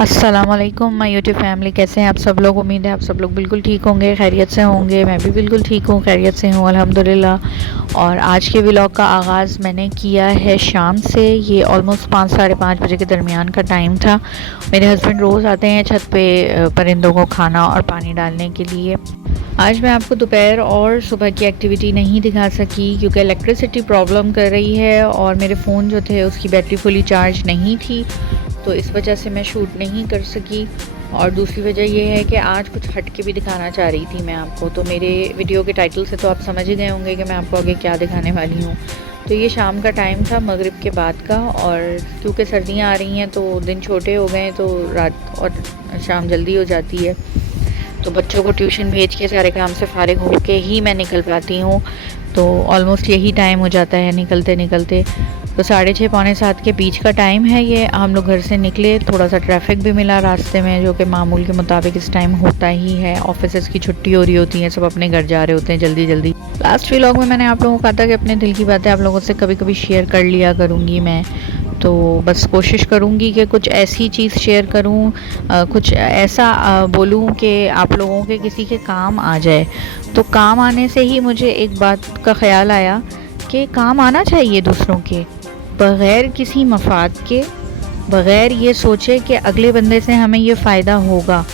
अस्सलामुअलैकुम my YouTube family, कैसे हैं आप सब लोग। उम्मीद है आप सब लोग बिल्कुल ठीक होंगे, खैरियत से होंगे। मैं भी बिल्कुल ठीक हूँ, खैरियत से हूँ अल्हम्दुलिल्लाह। और आज के व्लॉग का आगाज़ मैंने किया है शाम से। ये ऑलमोस्ट 5 साढ़े 5 बजे के दरमियान का टाइम था। मेरे हस्बैंड रोज़ आते हैं छत पे परिंदों को खाना और पानी डालने के लिए। आज मैं आपको दोपहर और सुबह की एक्टिविटी नहीं दिखा सकी क्योंकि इलेक्ट्रिसिटी प्रॉब्लम कर रही है और मेरे फ़ोन जो थे उसकी बैटरी फुली चार्ज नहीं थी, तो इस वजह से मैं शूट नहीं कर सकी। और दूसरी वजह यह है कि आज कुछ हट के भी दिखाना चाह रही थी मैं आपको। तो मेरे वीडियो के टाइटल से तो आप समझ ही गए होंगे कि मैं आपको आगे क्या दिखाने वाली हूँ। तो ये शाम का टाइम था, मगरिब के बाद का, और क्योंकि सर्दियाँ आ रही हैं तो दिन छोटे हो गए तो रात और शाम जल्दी हो जाती है। तो बच्चों को ट्यूशन भेज के सारे काम से फ़ारिग हो के ही मैं निकल पाती हूँ। तो ऑलमोस्ट यही टाइम हो जाता है निकलते निकलते। तो 6:30 पौने 7 के बीच का टाइम है ये। हम लोग घर से निकले, थोड़ा सा ट्रैफिक भी मिला रास्ते में, जो कि मामूल के मुताबिक इस टाइम होता ही है। ऑफिस की छुट्टी हो रही होती है, सब अपने घर जा रहे होते हैं जल्दी जल्दी। लास्ट व्लॉग में मैंने आप लोगों को कहा था कि अपने दिल की बातें आप लोगों से कभी कभी शेयर कर लिया करूँगी मैं। तो बस कोशिश करूँगी कि कुछ ऐसी चीज़ शेयर करूँ, कुछ ऐसा बोलूँ कि आप लोगों के किसी के काम आ जाए। तो काम आने से ही मुझे एक बात का ख़्याल आया कि काम आना चाहिए दूसरों के, बग़ैर किसी मफाद के, बग़ैर ये सोचे कि अगले बंदे से हमें ये फ़ायदा होगा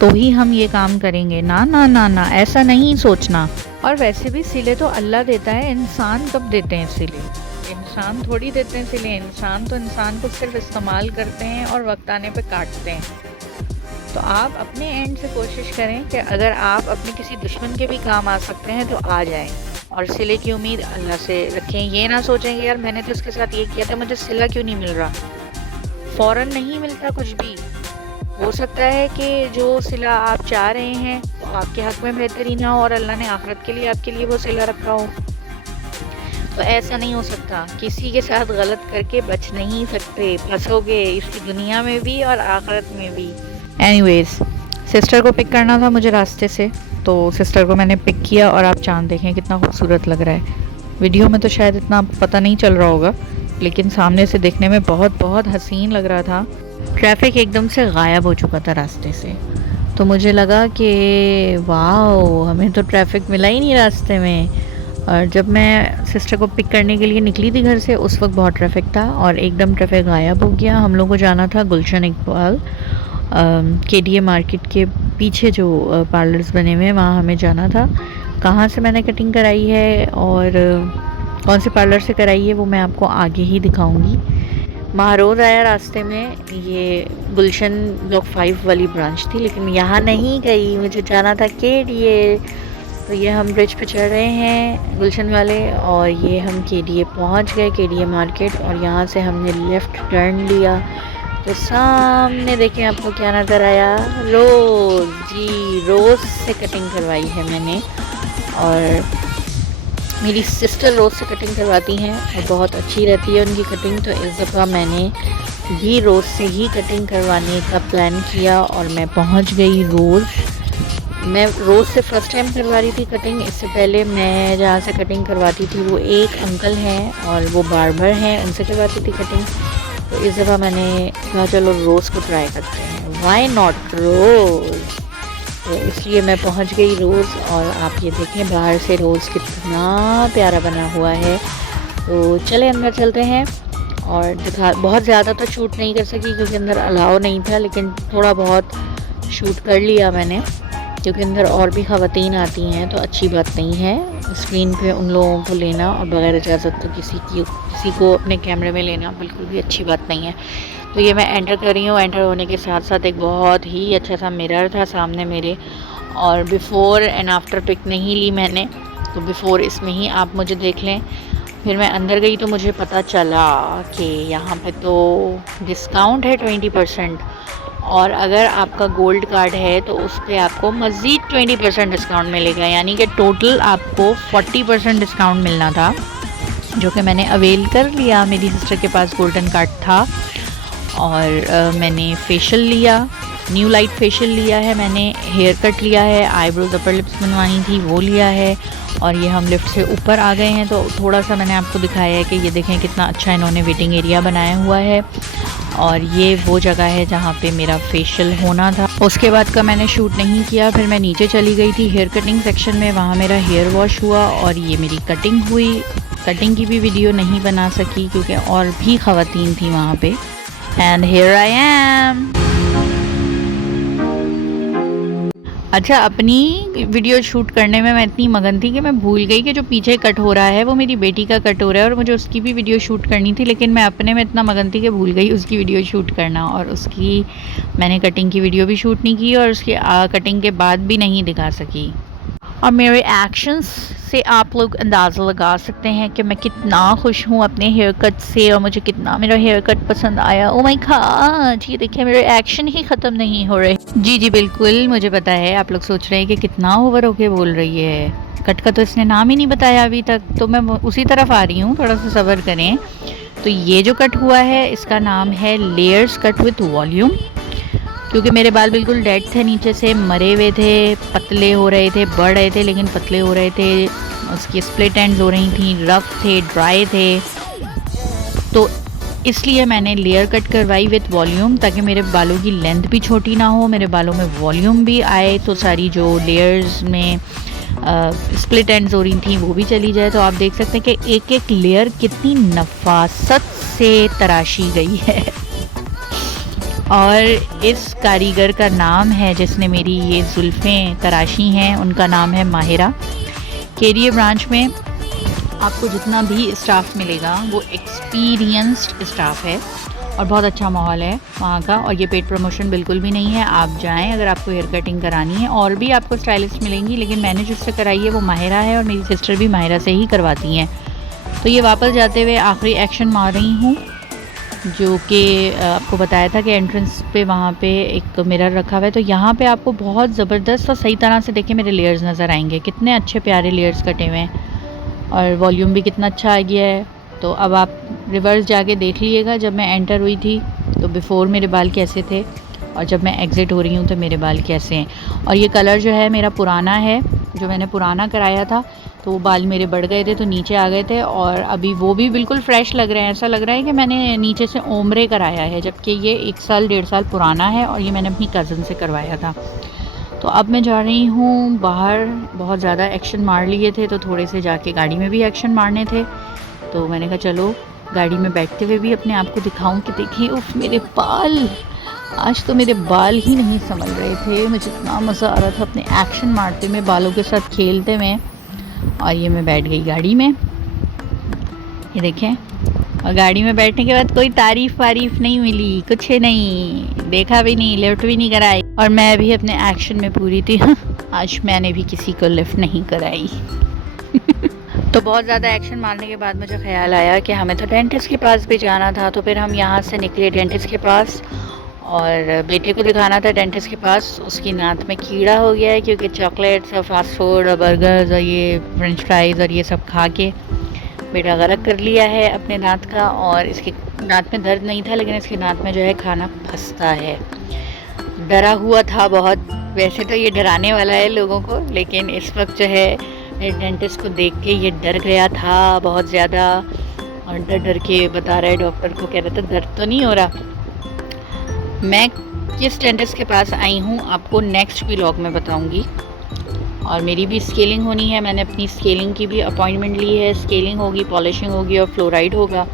तो ही हम ये काम करेंगे। ना ना ना ना, ऐसा नहीं सोचना। और वैसे भी सिले तो अल्लाह देता है, इंसान कब देते हैं सिले? इंसान थोड़ी देते हैं सिले। इंसान तो इंसान को सिर्फ इस्तेमाल करते हैं और वक्त आने पे काटते हैं। तो आप अपने एंड से कोशिश करें कि अगर आप अपने किसी दुश्मन के भी काम आ सकते हैं तो आ जाएं, और सिले की उम्मीद अल्लाह से रखें। ये ना सोचें कि यार मैंने तो उसके साथ ये किया था, मुझे सिला क्यों नहीं मिल रहा। फ़ौरन नहीं मिलता कुछ भी। हो सकता है कि जो सिला आप चाह रहे हैं तो आपके हक़ में बेहतरी ना हो और अल्लाह ने आखिरत के लिए आपके लिए वो सिला रखा हो। तो ऐसा नहीं हो सकता। किसी के साथ गलत करके बच नहीं सकते, फंसोगे इसकी दुनिया में भी और आखिरत में भी। एनीवेज़, सिस्टर को पिक करना था मुझे रास्ते से, तो सिस्टर को मैंने पिक किया। और आप चाँद देखें कितना खूबसूरत लग रहा है। वीडियो में तो शायद इतना पता नहीं चल रहा होगा, लेकिन सामने से देखने में बहुत बहुत हसीन लग रहा था। ट्रैफिक एकदम से गायब हो चुका था रास्ते से, तो मुझे लगा कि वाओ, हमें तो ट्रैफिक मिला ही नहीं रास्ते में। और जब मैं सिस्टर को पिक करने के लिए निकली थी घर से, उस वक्त बहुत ट्रैफिक था और एकदम ट्रैफिक गायब हो गया। हम लोग को जाना था गुलशन इकबाल, KDA मार्केट के पीछे जो पार्लर्स बने हुए हैं वहाँ हमें जाना था। कहाँ से मैंने कटिंग कराई है और कौन से पार्लर से कराई है वो मैं आपको आगे ही दिखाऊंगी। महारोज़ आया रास्ते में, ये गुलशन ब्लॉक 5 वाली ब्रांच थी, लेकिन यहाँ नहीं गई, मुझे जाना था KDA। तो ये हम ब्रिज पे चढ़ रहे हैं गुलशन वाले, और ये हम KDA पहुँच गए, KDA मार्केट। और यहाँ से हमने लेफ़्ट टर्न लिया तो सामने देखें आपको क्या नज़र आया, रोज़ जी, रोज़ से कटिंग करवाई है मैंने। और मेरी सिस्टर रोज़ से कटिंग करवाती हैं और बहुत अच्छी रहती है उनकी कटिंग। तो इस दफ़ा मैंने भी रोज़ से ही कटिंग करवाने का प्लान किया और मैं पहुंच गई रोज़। मैं रोज़ से फ़र्स्ट टाइम करवा रही थी कटिंग। इससे पहले मैं जहाँ से कटिंग करवाती थी वो एक अंकल हैं और वो बार्बर हैं, उनसे करवाती थी कटिंग। तो इस दफ़ा मैंने कहा चलो रोज़ को ट्राई करते हैं, वाई नॉट रोज़। तो इसलिए मैं पहुंच गई रोज़। और आप ये देखें बाहर से रोज़ कितना प्यारा बना हुआ है। तो चले अंदर चलते हैं और दिखा। बहुत ज़्यादा तो शूट नहीं कर सकी क्योंकि अंदर अलाउ नहीं था, लेकिन थोड़ा बहुत शूट कर लिया मैंने, क्योंकि अंदर और भी ख़वातीन आती हैं तो अच्छी बात नहीं है स्क्रीन पे उन लोगों को लेना और बग़ैर इजाज़त तो किसी को अपने कैमरे में लेना बिल्कुल भी अच्छी बात नहीं है। तो ये मैं एंटर कर रही हूँ। एंटर होने के साथ साथ एक बहुत ही अच्छा सा मिरर था सामने मेरे, और बिफ़ोर एंड आफ्टर पिक नहीं ली मैंने, तो बिफ़ोर इसमें ही आप मुझे देख लें। फिर मैं अंदर गई तो मुझे पता चला कि यहाँ पे तो डिस्काउंट है 20%, और अगर आपका गोल्ड कार्ड है तो उस पर आपको मज़ीद 20% डिस्काउंट मिलेगा। यानी कि टोटल आपको 40% डिस्काउंट मिलना था, जो कि मैंने अवेल कर लिया। मेरी सिस्टर के पास गोल्डन कार्ड था और मैंने फेशियल लिया, न्यू लाइट फेशियल लिया है मैंने, हेयर कट लिया है, आईब्रोज अपर लिप्स बनवानी थी वो लिया है। और ये हम लिफ्ट से ऊपर आ गए हैं तो थोड़ा सा मैंने आपको दिखाया है कि ये देखें कितना अच्छा इन्होंने वेटिंग एरिया बनाया हुआ है। और ये वो जगह है जहाँ पे मेरा फेशियल होना था। उसके बाद का मैंने शूट नहीं किया, फिर मैं नीचे चली गई थी हेयर कटिंग सेक्शन में, वहाँ मेरा हेयर वॉश हुआ और ये मेरी कटिंग हुई। कटिंग की भी वीडियो नहीं बना सकी क्योंकि और भी ख़वातीन थी वहाँ पे। And here I am. अच्छा, अपनी वीडियो शूट करने में मैं इतनी मगन थी कि मैं भूल गई कि जो पीछे कट हो रहा है वो मेरी बेटी का कट हो रहा है और मुझे उसकी भी वीडियो शूट करनी थी, लेकिन मैं अपने में इतना मगन थी कि भूल गई उसकी वीडियो शूट करना। और उसकी मैंने कटिंग की वीडियो भी शूट नहीं की और उसकी कटिंग के बाद भी नहीं दिखा सकी। और मेरे एक्शंस से आप लोग अंदाज़ा लगा सकते हैं कि मैं कितना खुश हूँ अपने हेयर कट से और मुझे कितना मेरा हेयर कट पसंद आया। ओ माय गॉड, ये देखिए मेरे एक्शन ही ख़त्म नहीं हो रहे। जी जी बिल्कुल, मुझे पता है आप लोग सोच रहे हैं कि कितना ओवर होके बोल रही है। कट का तो इसने नाम ही नहीं बताया अभी तक, तो मैं उसी तरफ आ रही हूँ, थोड़ा सा सब्र करें। तो ये जो कट हुआ है इसका नाम है लेयर्स कट विथ वॉल्यूम, क्योंकि मेरे बाल बिल्कुल डेड थे, नीचे से मरे हुए थे, पतले हो रहे थे, बढ़ रहे थे लेकिन पतले हो रहे थे, उसकी स्प्लिट एंड्स हो रही थी, रफ थे, ड्राई थे। तो इसलिए मैंने लेयर कट करवाई विथ वॉल्यूम, ताकि मेरे बालों की लेंथ भी छोटी ना हो, मेरे बालों में वॉल्यूम भी आए, तो सारी जो लेयर्स में स्प्लिट एंड्स हो रही थी वो भी चली जाए। तो आप देख सकते हैं कि एक एक लेयर कितनी नफासत से तराशी गई है। और इस कारीगर का नाम है, जिसने मेरी ये जुल्फ़ें तराशी हैं, उनका नाम है माहिरा। केरियर ब्रांच में आपको जितना भी स्टाफ मिलेगा वो एक्सपीरियंस्ड स्टाफ है और बहुत अच्छा माहौल है वहाँ का। और ये पेड प्रमोशन बिल्कुल भी नहीं है, आप जाएं अगर आपको हेयर कटिंग करानी है। और भी आपको स्टाइलिस्ट मिलेंगी, लेकिन मैंने जिससे कराई है वो माहिरा है और मेरी सिस्टर भी माहिरा से ही करवाती हैं। तो ये वापस जाते हुए आखिरी एक्शन मार रही हूँ, जो कि आपको बताया था कि एंट्रेंस पे वहाँ पे एक मिरर रखा हुआ है। तो यहाँ पे आपको बहुत ज़बरदस्त और सही तरह से देखिए मेरे लेयर्स नज़र आएंगे, कितने अच्छे प्यारे लेयर्स कटे हुए हैं और वॉल्यूम भी कितना अच्छा आ गया है। तो अब आप रिवर्स जाके देख लीजिएगा, जब मैं एंटर हुई थी तो बिफ़ोर मेरे बाल कैसे थे और जब मैं एग्ज़िट हो रही हूँ तो मेरे बाल कैसे हैं। और ये कलर जो है मेरा पुराना है, जो मैंने पुराना कराया था, तो वो बाल मेरे बढ़ गए थे तो नीचे आ गए थे और अभी वो भी बिल्कुल फ्रेश लग रहे हैं। ऐसा लग रहा है कि मैंने नीचे से ओमरे कराया है, जबकि ये 1 साल 1.5 साल पुराना है और ये मैंने अपनी कज़न से करवाया था। तो अब मैं जा रही हूँ बाहर, बहुत ज़्यादा एक्शन मार लिए थे तो थोड़े से जाके गाड़ी में भी एक्शन मारने थे। तो मैंने कहा चलो गाड़ी में बैठते हुए भी अपने आप को दिखाऊं कि देखिए उफ मेरे बाल, आज तो मेरे बाल ही नहीं संभल रहे थे। मुझे इतना मज़ा आ रहा था अपने एक्शन मारते में, बालों के साथ खेलते में। और ये मैं बैठ गई गाड़ी में, ये देखें। और गाड़ी में बैठने के बाद कोई तारीफ़ वारीफ़ नहीं मिली, कुछ नहीं देखा भी नहीं, लिफ्ट भी नहीं कराई। और मैं भी अपने एक्शन में पूरी थी। आज मैंने भी किसी को लिफ्ट नहीं कराई। तो बहुत ज़्यादा एक्शन मारने के बाद मुझे ख्याल आया कि हमें तो डेंटिस्ट के पास भी जाना था। तो फिर हम यहाँ से निकले डेंटिस्ट के पास और बेटे को दिखाना था डेंटिस्ट के पास। उसकी नाक में कीड़ा हो गया है क्योंकि चॉकलेट्स और फास्ट फूड और बर्गर्स और ये फ्रेंच फ्राइज़ और ये सब खा के बेटा गलत कर लिया है अपने दांत का। और इसके दांत में दर्द नहीं था, लेकिन इसके दांत में जो है खाना फंसता है। डरा हुआ था बहुत, वैसे तो ये डराने वाला है लोगों को, लेकिन इस वक्त जो है डेंटिस्ट को देख के ये डर गया था बहुत ज़्यादा। और डर डर के बता रहा है डॉक्टर को, कह रहा था दर्द तो नहीं हो रहा। मैं किस डेंटिस्ट के पास आई हूँ आपको नेक्स्ट व्लॉग में बताऊँगी। और मेरी भी स्केलिंग होनी है, मैंने अपनी स्केलिंग की भी अपॉइंटमेंट ली है। स्केलिंग होगी, पॉलिशिंग होगी और फ्लोराइड होगा।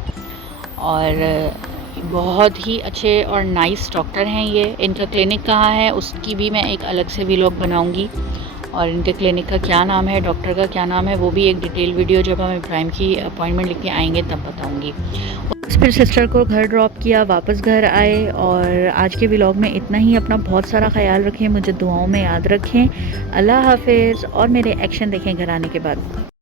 और बहुत ही अच्छे और नाइस डॉक्टर हैं ये। इनका क्लिनिक कहाँ है उसकी भी मैं एक अलग से व्लॉग बनाऊंगी, और इनके क्लिनिक का क्या नाम है, डॉक्टर का क्या नाम है, वो भी एक डिटेल वीडियो जब हम इब्राहिम की अपॉइंटमेंट लेके आएंगे तब बताऊंगी। फिर सिस्टर को घर ड्रॉप किया, वापस घर आए। और आज के व्लॉग में इतना ही। अपना बहुत सारा ख्याल रखें, मुझे दुआओं में याद रखें। अल्लाह हाफिज़। और मेरे एक्शन देखें घर आने के बाद।